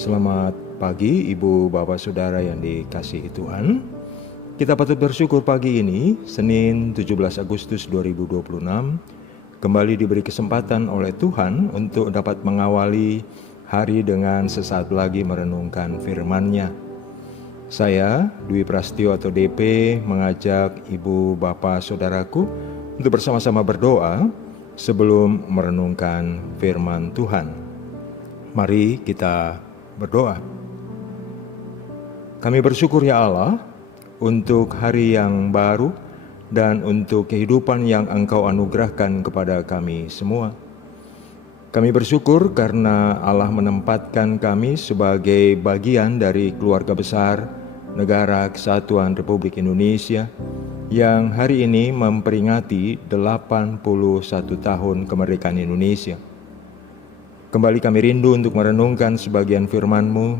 Selamat pagi Ibu Bapak Saudara yang dikasihi Tuhan. Kita patut bersyukur pagi ini, Senin 17 Agustus 2026, kembali diberi kesempatan oleh Tuhan untuk dapat mengawali hari dengan sesaat lagi merenungkan firman-Nya. Saya, Dwi Prastio atau DP, mengajak Ibu Bapak Saudaraku untuk bersama-sama berdoa sebelum merenungkan firman Tuhan. Mari kita berdoa. Kami bersyukur ya Allah untuk hari yang baru dan untuk kehidupan yang Engkau anugerahkan kepada kami semua. Kami bersyukur karena Allah menempatkan kami sebagai bagian dari keluarga besar Negara Kesatuan Republik Indonesia yang hari ini memperingati 81 tahun kemerdekaan Indonesia. Kembali kami rindu untuk merenungkan sebagian firman-Mu,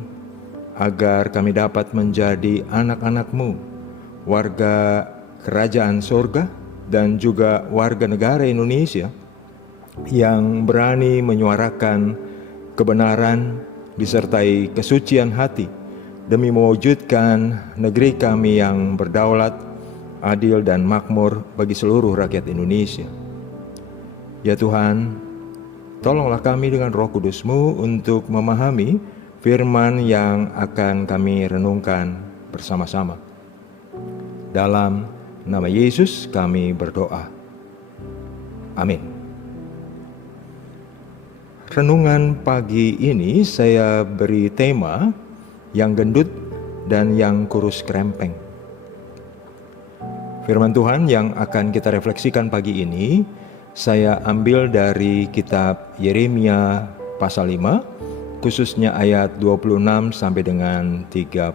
agar kami dapat menjadi anak-anak-Mu, warga kerajaan sorga, dan juga warga negara Indonesia yang berani menyuarakan kebenaran disertai kesucian hati demi mewujudkan negeri kami yang berdaulat, adil, dan makmur bagi seluruh rakyat Indonesia. Ya Tuhan, tolonglah kami dengan Roh Kudus-Mu untuk memahami firman yang akan kami renungkan bersama-sama. Dalam nama Yesus kami berdoa. Amin. Renungan pagi ini saya beri tema yang gendut dan yang kurus kerempeng. Firman Tuhan yang akan kita refleksikan pagi ini saya ambil dari kitab Yeremia pasal 5, khususnya ayat 26 sampai dengan 31.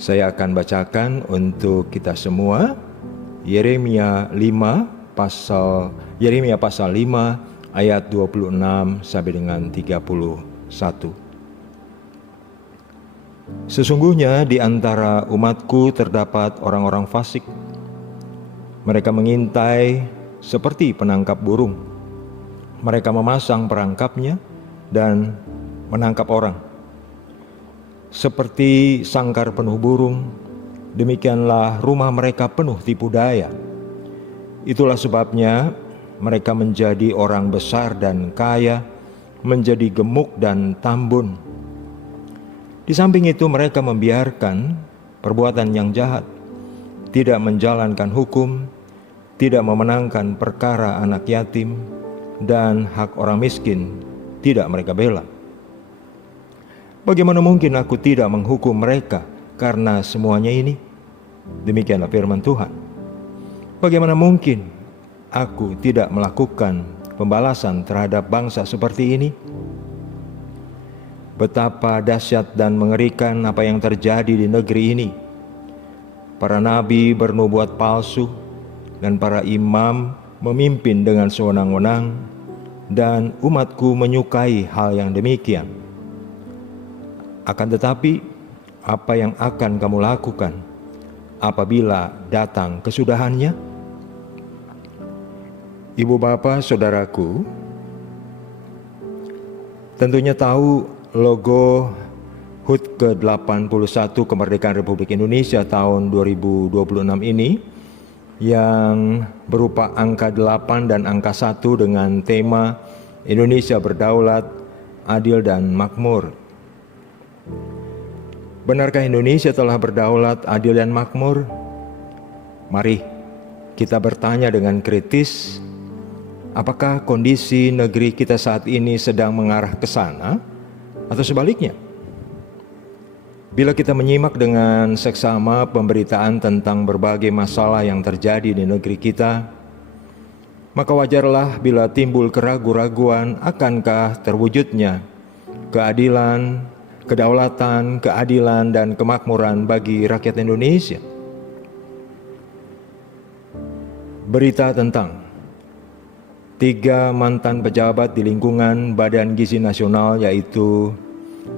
Saya akan bacakan untuk kita semua Yeremia pasal 5 ayat 26 sampai dengan 31. Sesungguhnya di antara umatku terdapat orang-orang fasik. Mereka mengintai seperti penangkap burung. Mereka memasang perangkapnya dan menangkap orang. Seperti sangkar penuh burung, demikianlah rumah mereka penuh tipu daya. Itulah sebabnya mereka menjadi orang besar dan kaya, menjadi gemuk dan tambun. Di samping itu mereka membiarkan perbuatan yang jahat, tidak menjalankan hukum, tidak memenangkan perkara anak yatim, dan hak orang miskin tidak mereka bela. Bagaimana mungkin aku tidak menghukum mereka karena semuanya ini? Demikianlah firman Tuhan. Bagaimana mungkin aku tidak melakukan pembalasan terhadap bangsa seperti ini? Betapa dahsyat dan mengerikan apa yang terjadi di negeri ini. Para nabi bernubuat palsu dan para imam memimpin dengan sewenang-wenang, dan umatku menyukai hal yang demikian. Akan tetapi, apa yang akan kamu lakukan apabila datang kesudahannya? Ibu bapak saudaraku, tentunya tahu logo HUT ke-81 kemerdekaan Republik Indonesia tahun 2026 ini yang berupa angka 8 dan angka 1 dengan tema Indonesia berdaulat, adil, dan makmur. Benarkah Indonesia telah berdaulat, adil, dan makmur? Mari kita bertanya dengan kritis, apakah kondisi negeri kita saat ini sedang mengarah ke sana atau sebaliknya? Bila kita menyimak dengan seksama pemberitaan tentang berbagai masalah yang terjadi di negeri kita, maka wajarlah bila timbul keraguan-raguan akankah terwujudnya keadilan, kedaulatan, keadilan, dan kemakmuran bagi rakyat Indonesia. Berita tentang 3 mantan pejabat di lingkungan Badan Gizi Nasional, yaitu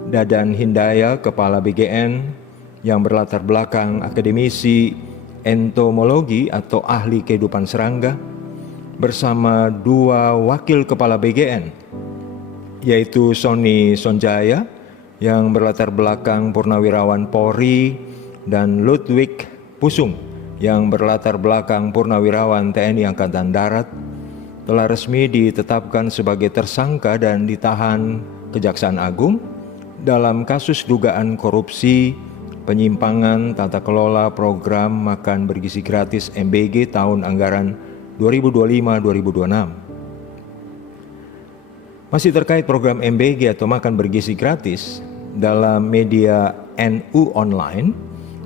Dadan Hindaya, Kepala BGN, yang berlatar belakang akademisi entomologi atau ahli kehidupan serangga, bersama 2 wakil kepala BGN yaitu Sony Sonjaya yang berlatar belakang purnawirawan Polri dan Ludwig Pusung yang berlatar belakang purnawirawan TNI Angkatan Darat telah resmi ditetapkan sebagai tersangka dan ditahan Kejaksaan Agung dalam kasus dugaan korupsi penyimpangan tata kelola program makan bergizi gratis MBG tahun anggaran 2025-2026. Masih terkait program MBG atau makan bergizi gratis, dalam media NU Online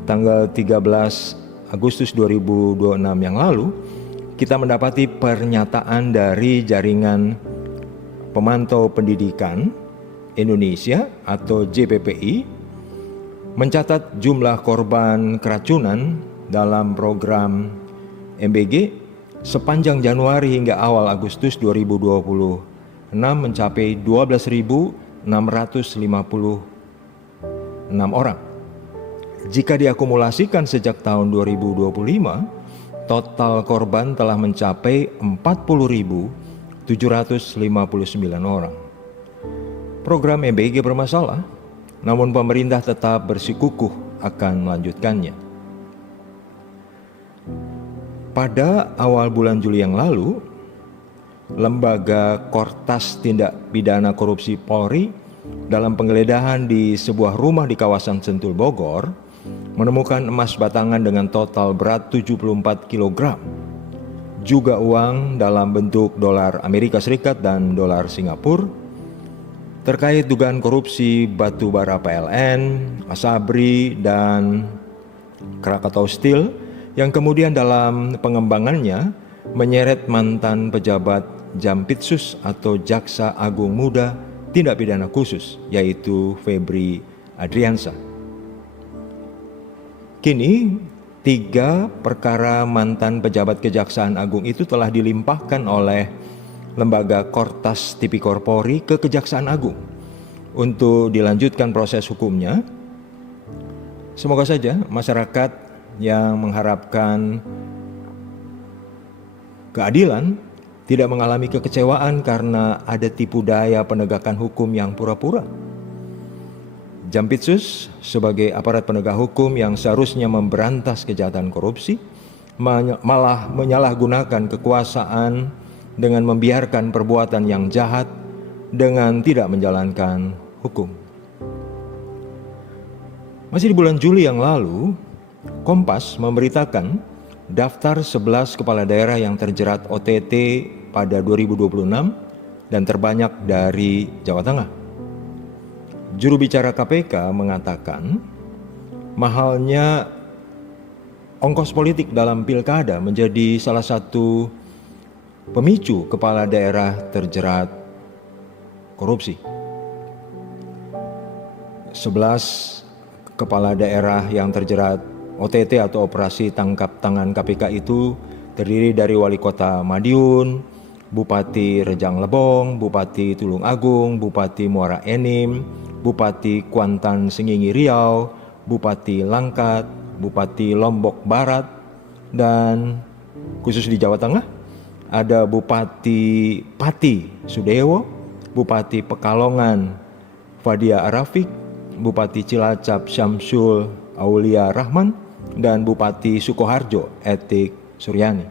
tanggal 13 Agustus 2026 yang lalu, kita mendapati pernyataan dari Jaringan Pemantau Pendidikan Indonesia atau JPPI mencatat jumlah korban keracunan dalam program MBG sepanjang Januari hingga awal Agustus 2026 mencapai 12.656 orang. Jika diakumulasikan sejak tahun 2025, total korban telah mencapai 40.759 orang. Program MBG bermasalah, namun pemerintah tetap bersikukuh akan melanjutkannya. Pada awal bulan Juli yang lalu, Lembaga Kortas Tindak Pidana Korupsi Polri dalam penggeledahan di sebuah rumah di kawasan Sentul Bogor menemukan emas batangan dengan total berat 74 kg, juga uang dalam bentuk dolar Amerika Serikat dan dolar Singapura, terkait dugaan korupsi batu bara PLN, Asabri, dan Krakatau Steel yang kemudian dalam pengembangannya menyeret mantan pejabat Jampitsus atau Jaksa Agung Muda Tindak Pidana Khusus, yaitu Febri Adriansyah. Kini 3 perkara mantan pejabat Kejaksaan Agung itu telah dilimpahkan oleh Lembaga Kortas Tipikor Polri ke Kejaksaan Agung untuk dilanjutkan proses hukumnya. Semoga saja masyarakat yang mengharapkan keadilan tidak mengalami kekecewaan karena ada tipu daya penegakan hukum yang pura-pura. Jampitsus sebagai aparat penegak hukum yang seharusnya memberantas kejahatan korupsi malah menyalahgunakan kekuasaan dengan membiarkan perbuatan yang jahat dengan tidak menjalankan hukum. Masih di bulan Juli yang lalu, Kompas memberitakan daftar 11 kepala daerah yang terjerat OTT pada 2026 dan terbanyak dari Jawa Tengah. Juru bicara KPK mengatakan mahalnya ongkos politik dalam pilkada menjadi salah satu pemicu kepala daerah terjerat korupsi. 11 kepala daerah yang terjerat OTT atau operasi tangkap tangan KPK itu terdiri dari Wali Kota Madiun, Bupati Rejang Lebong, Bupati Tulung Agung, Bupati Muara Enim, Bupati Kuantan Sengingi Riau, Bupati Langkat, Bupati Lombok Barat, dan khusus di Jawa Tengah ada Bupati Pati Sudewo, Bupati Pekalongan Fadia Arafik, Bupati Cilacap Syamsul Aulia Rahman, dan Bupati Sukoharjo Etik Suryani.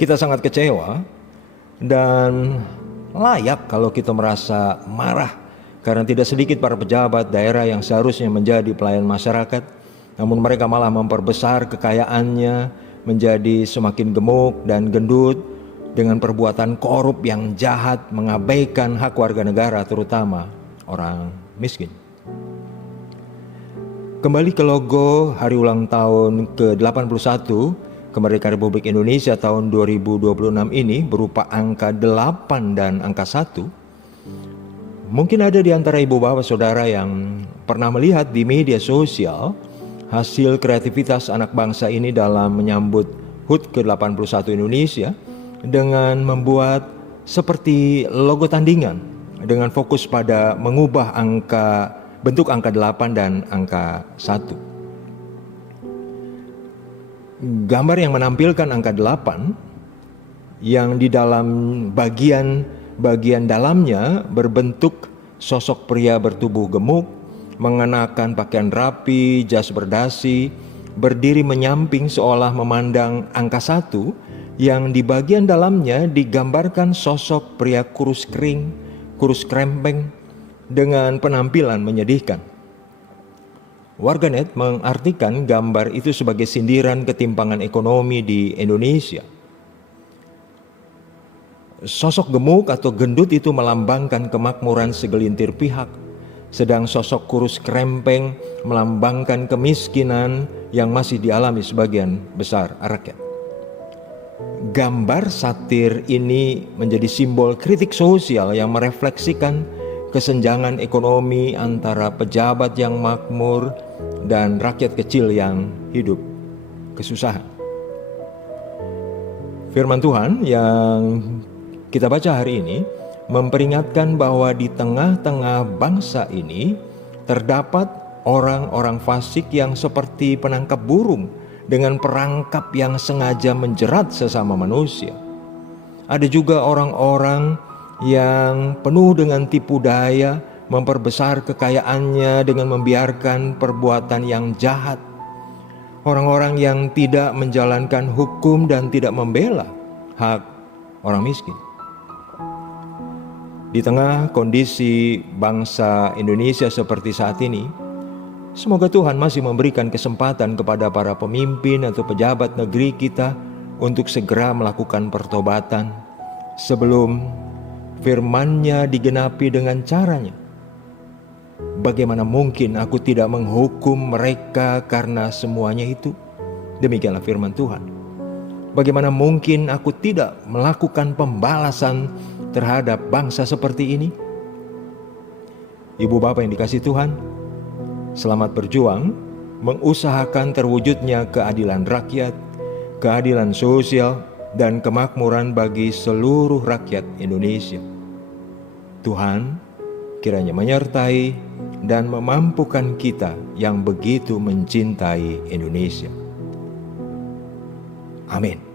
Kita sangat kecewa dan layak kalau kita merasa marah karena tidak sedikit para pejabat daerah yang seharusnya menjadi pelayan masyarakat, namun mereka malah memperbesar kekayaannya menjadi semakin gemuk dan gendut dengan perbuatan korup yang jahat, mengabaikan hak warga negara terutama orang miskin. Kembali ke logo hari ulang tahun ke-81 Kemerdekaan Republik Indonesia tahun 2026 ini berupa angka 8 dan angka 1. Mungkin ada di antara ibu bapak saudara yang pernah melihat di media sosial hasil kreativitas anak bangsa ini dalam menyambut HUT ke-81 Indonesia dengan membuat seperti logo tandingan dengan fokus pada mengubah bentuk angka 8 dan angka 1. Gambar yang menampilkan angka 8 yang di dalam bagian bagian dalamnya berbentuk sosok pria bertubuh gemuk, mengenakan pakaian rapi, jas berdasi, berdiri menyamping seolah memandang angka 1, yang di bagian dalamnya digambarkan sosok pria kurus kering, kurus krempeng, dengan penampilan menyedihkan. Warganet mengartikan gambar itu sebagai sindiran ketimpangan ekonomi di Indonesia. Sosok gemuk atau gendut itu melambangkan kemakmuran segelintir pihak, sedang sosok kurus krempeng melambangkan kemiskinan yang masih dialami sebagian besar rakyat. Gambar satir ini menjadi simbol kritik sosial yang merefleksikan kesenjangan ekonomi antara pejabat yang makmur dan rakyat kecil yang hidup kesusahan. Firman Tuhan yang kita baca hari ini memperingatkan bahwa di tengah-tengah bangsa ini terdapat orang-orang fasik yang seperti penangkap burung dengan perangkap yang sengaja menjerat sesama manusia. Ada juga orang-orang yang penuh dengan tipu daya memperbesar kekayaannya dengan membiarkan perbuatan yang jahat. Orang-orang yang tidak menjalankan hukum dan tidak membela hak orang miskin. Di tengah kondisi bangsa Indonesia seperti saat ini, semoga Tuhan masih memberikan kesempatan kepada para pemimpin atau pejabat negeri kita untuk segera melakukan pertobatan sebelum firman-Nya digenapi dengan caranya. Bagaimana mungkin aku tidak menghukum mereka karena semuanya itu? Demikianlah firman Tuhan. Bagaimana mungkin aku tidak melakukan pembalasan terhadap bangsa seperti ini? Ibu bapak yang dikasihi Tuhan, selamat berjuang mengusahakan terwujudnya keadilan rakyat, keadilan sosial, dan kemakmuran bagi seluruh rakyat Indonesia. Tuhan kiranya menyertai dan memampukan kita yang begitu mencintai Indonesia. Amin.